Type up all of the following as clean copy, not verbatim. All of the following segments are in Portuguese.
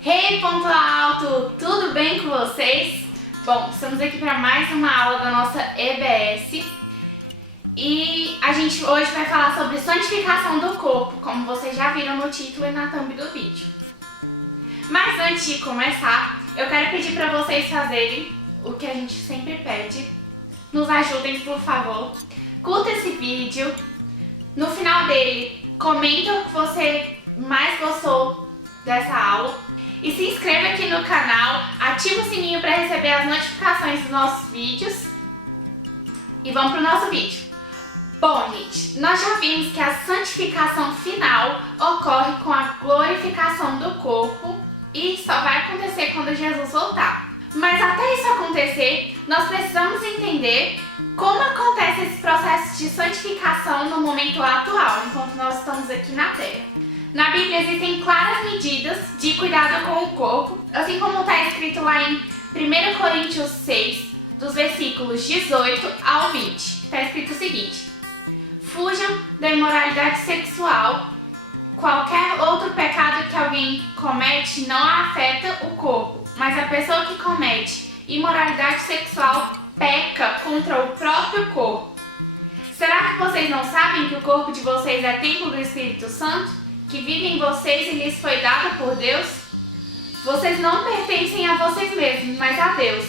Hey, ponto alto! Tudo bem com vocês? Bom, estamos aqui para mais uma aula da nossa EBS e a gente hoje vai falar sobre santificação do corpo, como vocês já viram no título e na thumb do vídeo. Mas antes de começar, eu quero pedir para vocês fazerem o que a gente sempre pede. Nos ajudem, por favor. Curta esse vídeo. No final dele, comenta o que você mais gostou dessa aula. E se inscreva aqui no canal, ativa o sininho para receber as notificações dos nossos vídeos. E vamos para o nosso vídeo. Bom, gente, nós já vimos que a santificação final ocorre com a glorificação do corpo e só vai acontecer quando Jesus voltar. Mas até isso acontecer, nós precisamos entender como acontece esse processo de santificação no momento atual, enquanto nós estamos aqui na Terra. Na Bíblia existem claras medidas de cuidado com o corpo, assim como está escrito lá em 1 Coríntios 6, dos versículos 18 ao 20. Está escrito o seguinte: fujam da imoralidade sexual. Qualquer outro pecado que alguém comete não afeta o corpo, mas a pessoa que comete imoralidade sexual peca contra o próprio corpo. Será que vocês não sabem que o corpo de vocês é templo do Espírito Santo, que vive em vocês e lhes foi dado por Deus? Vocês não pertencem a vocês mesmos, mas a Deus,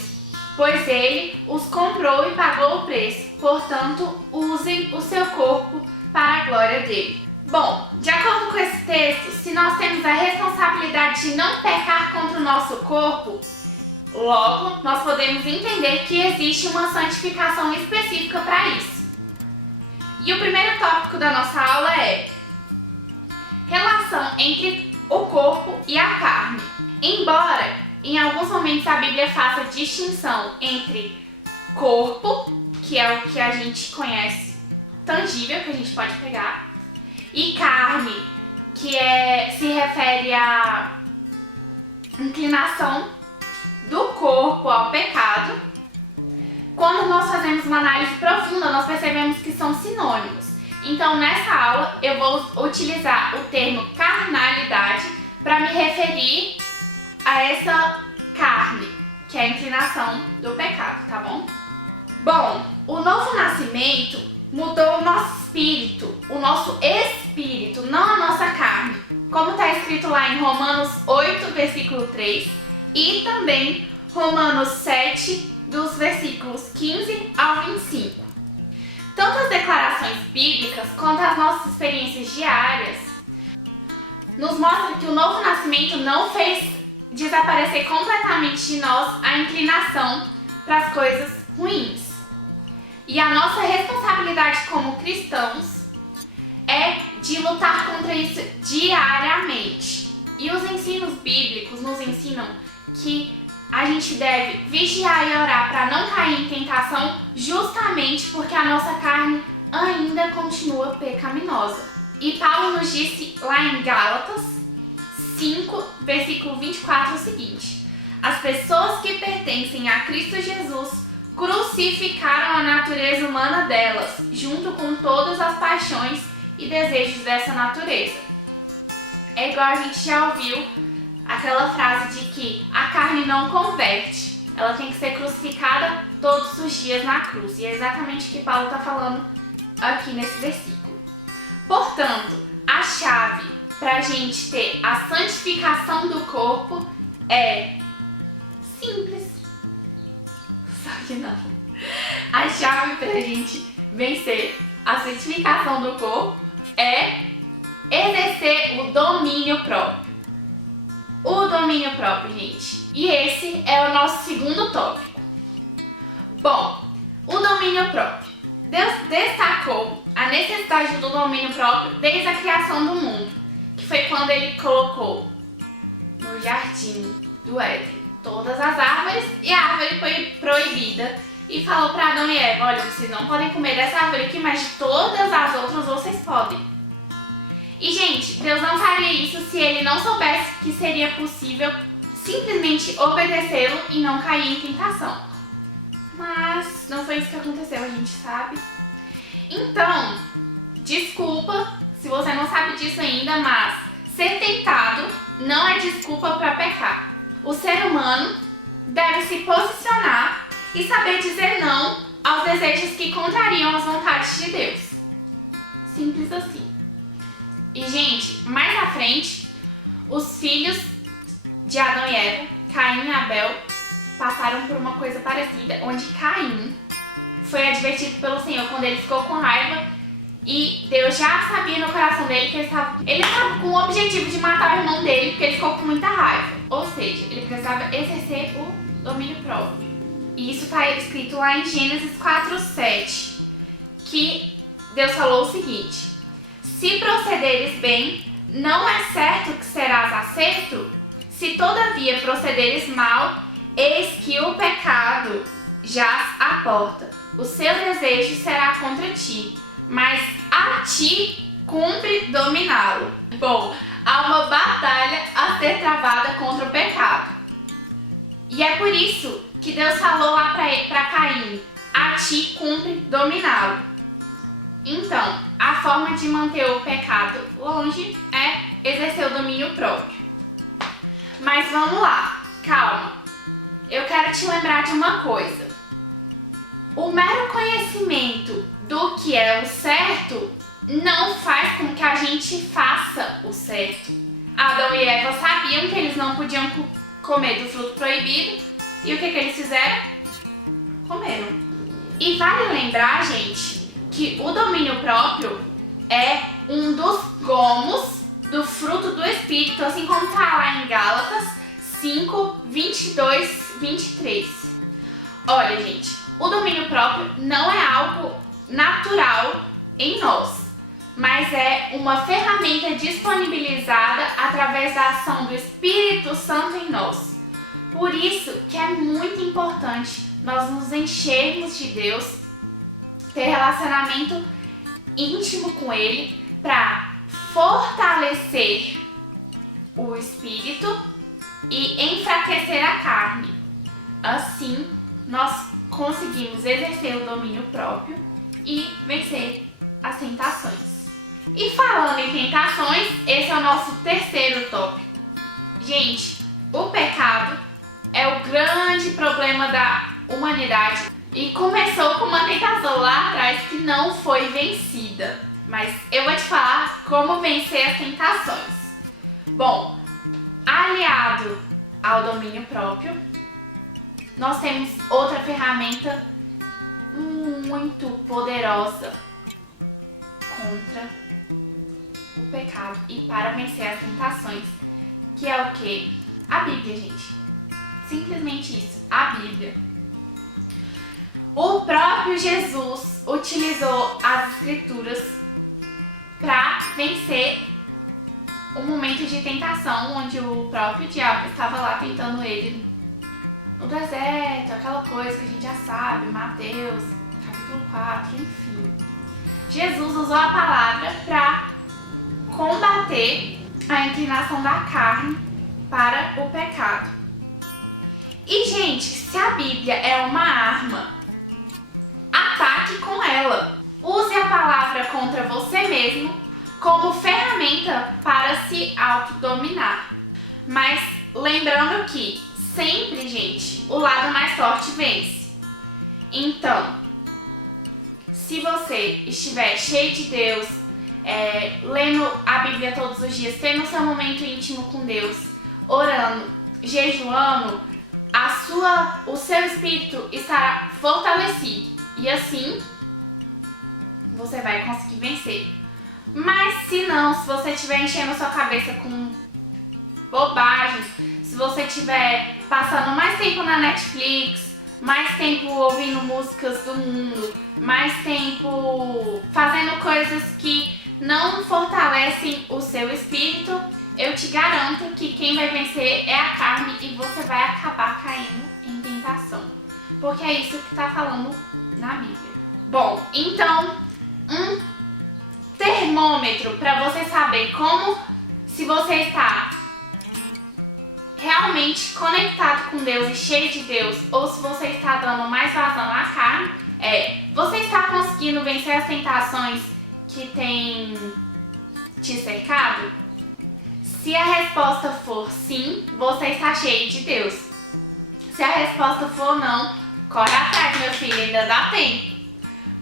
pois Ele os comprou e pagou o preço. Portanto, usem o seu corpo para a glória dele. Bom, de acordo com esse texto, se nós temos a responsabilidade de não pecar contra o nosso corpo, logo nós podemos entender que existe uma santificação específica para isso. E o primeiro tópico da nossa aula é relação entre o corpo e a carne. Embora em alguns momentos a Bíblia faça distinção entre corpo, que é o que a gente conhece tangível, que a gente pode pegar, e carne, que se refere à inclinação do corpo ao pecado. Quando nós fazemos uma análise profunda, nós percebemos que são sinônimos. Então, nessa aula, eu vou utilizar o termo carnalidade para me referir a essa carne, que é a inclinação do pecado, tá bom? Bom, o novo nascimento mudou o nosso espírito, não a nossa carne, como está escrito lá em Romanos 8, versículo 3, e também Romanos 7, dos versículos 15 ao 25. Tanto as declarações bíblicas quanto as nossas experiências diárias nos mostram que o novo nascimento não fez desaparecer completamente de nós a inclinação para as coisas ruins. E a nossa responsabilidade como cristãos é de lutar contra isso diariamente. E os ensinos bíblicos nos ensinam que a gente deve vigiar e orar para não cair em tentação, justamente porque a nossa carne ainda continua pecaminosa. E Paulo nos disse lá em Gálatas 5, versículo 24 o seguinte: as pessoas que pertencem a Cristo Jesus crucificaram a natureza humana delas, junto com todas as paixões e desejos dessa natureza. É igual a gente já ouviu aquela frase de que a carne não converte, ela tem que ser crucificada todos os dias na cruz. E é exatamente o que Paulo está falando aqui nesse versículo. Portanto, a chave para a gente ter a santificação do corpo é simples. Só que não. A chave para a gente vencer a santificação do corpo é exercer o domínio próprio. O domínio próprio, gente. E esse é o nosso segundo tópico. Bom, o domínio próprio. Deus destacou a necessidade do domínio próprio desde a criação do mundo, que foi quando Ele colocou no jardim do Éden todas as árvores e a árvore foi proibida e falou para Adão e Eva: olha, vocês não podem comer dessa árvore aqui, mas de todas as outras vocês podem. E, gente, Deus não faria isso se Ele não soubesse que seria possível simplesmente obedecê-lo e não cair em tentação. Mas não foi isso que aconteceu, a gente sabe. Então, desculpa se você não sabe disso ainda, mas ser tentado não é desculpa desculpa para pecar. O ser humano deve se posicionar e saber dizer não aos desejos que contrariam as vontades de Deus. Simples assim. E, gente, mais à frente, os filhos de Adão e Eva, Caim e Abel, passaram por uma coisa parecida, onde Caim foi advertido pelo Senhor quando ele ficou com raiva e Deus já sabia no coração dele que ele estava com o objetivo de matar o irmão dele porque ele ficou com muita raiva. Ou seja, ele precisava exercer o domínio próprio. E isso está escrito lá em Gênesis 4:7, que Deus falou o seguinte: se procederes bem, não é certo que serás aceito? Se todavia procederes mal, eis que o pecado jaz à porta. O seu desejo será contra ti, mas a ti cumpre dominá-lo. Bom, há uma batalha a ser travada contra o pecado. E é por isso que Deus falou lá para Caim: a ti cumpre dominá-lo. Então, a forma de manter o pecado longe é exercer o domínio próprio. Mas vamos lá, calma. Eu quero te lembrar de uma coisa. O mero conhecimento do que é o certo não faz com que a gente faça o certo. Adão e Eva sabiam que eles não podiam comer do fruto proibido. E o que eles fizeram? Comeram. E vale lembrar, gente, que o domínio próprio é um dos gomos do fruto do Espírito, assim como está lá em Gálatas 5, 22, 23. Olha, gente, o domínio próprio não é algo natural em nós, mas é uma ferramenta disponibilizada através da ação do Espírito Santo em nós. Por isso que é muito importante nós nos enchermos de Deus, ter relacionamento íntimo com Ele para fortalecer o Espírito e enfraquecer a carne. Assim, nós conseguimos exercer o domínio próprio e vencer as tentações. E falando em tentações, esse é o nosso terceiro tópico. Gente, o pecado é o grande problema da humanidade e começou com uma tentação lá atrás que não foi vencida. Mas eu vou te falar como vencer as tentações. Bom, aliado ao domínio próprio, nós temos outra ferramenta muito poderosa contra o pecado e para vencer as tentações, que é o quê? A Bíblia, gente. Simplesmente isso, a Bíblia. O próprio Jesus utilizou as Escrituras para vencer um momento de tentação onde o próprio diabo estava lá tentando ele no deserto, aquela coisa que a gente já sabe, Mateus, capítulo 4, enfim. Jesus usou a palavra para combater a inclinação da carne para o pecado. E, gente, se a Bíblia é uma arma, ataque com ela. Use a palavra contra você mesmo como ferramenta para se autodominar. Mas lembrando que sempre, gente, o lado mais forte vence. Então, se você estiver cheio de Deus, lendo a Bíblia todos os dias, tendo seu momento íntimo com Deus, orando, jejuando, o seu espírito estará fortalecido e assim você vai conseguir vencer. Mas se não, se você estiver enchendo a sua cabeça com bobagens, se você estiver passando mais tempo na Netflix, mais tempo ouvindo músicas do mundo, mais tempo fazendo coisas que não fortalecem o seu espírito, eu te garanto que quem vai vencer é a carne e você vai acabar caindo em tentação. Porque é isso que está falando na Bíblia. Bom, então, um termômetro para você saber se você está realmente conectado com Deus e cheio de Deus, ou se você está dando mais vazão à carne, você está conseguindo vencer as tentações que têm te cercado? Se a resposta for sim, você está cheio de Deus. Se a resposta for não, corre atrás, meu filho, ainda dá tempo.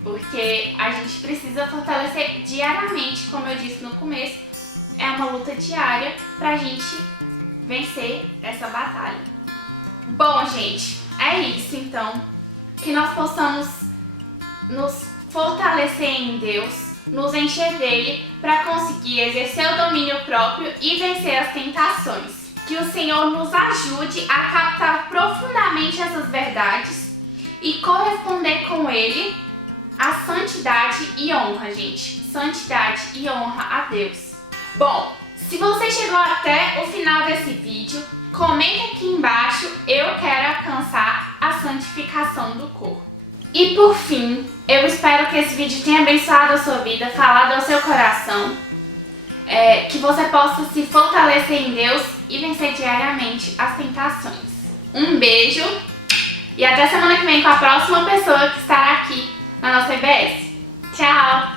Porque a gente precisa fortalecer diariamente, como eu disse no começo, é uma luta diária pra gente vencer essa batalha. Bom, gente, é isso então. Que nós possamos nos fortalecer em Deus, nos encher dele para conseguir exercer o domínio próprio e vencer as tentações. Que o Senhor nos ajude a captar profundamente essas verdades e corresponder com ele a santidade e honra, gente. Santidade e honra a Deus. Bom, se você chegou até o final desse vídeo, comenta aqui embaixo, eu quero alcançar a santificação do corpo. E por fim, eu espero que esse vídeo tenha abençoado a sua vida, falado ao seu coração, que você possa se fortalecer em Deus e vencer diariamente as tentações. Um beijo e até semana que vem com a próxima pessoa que estará aqui na nossa EBS. Tchau!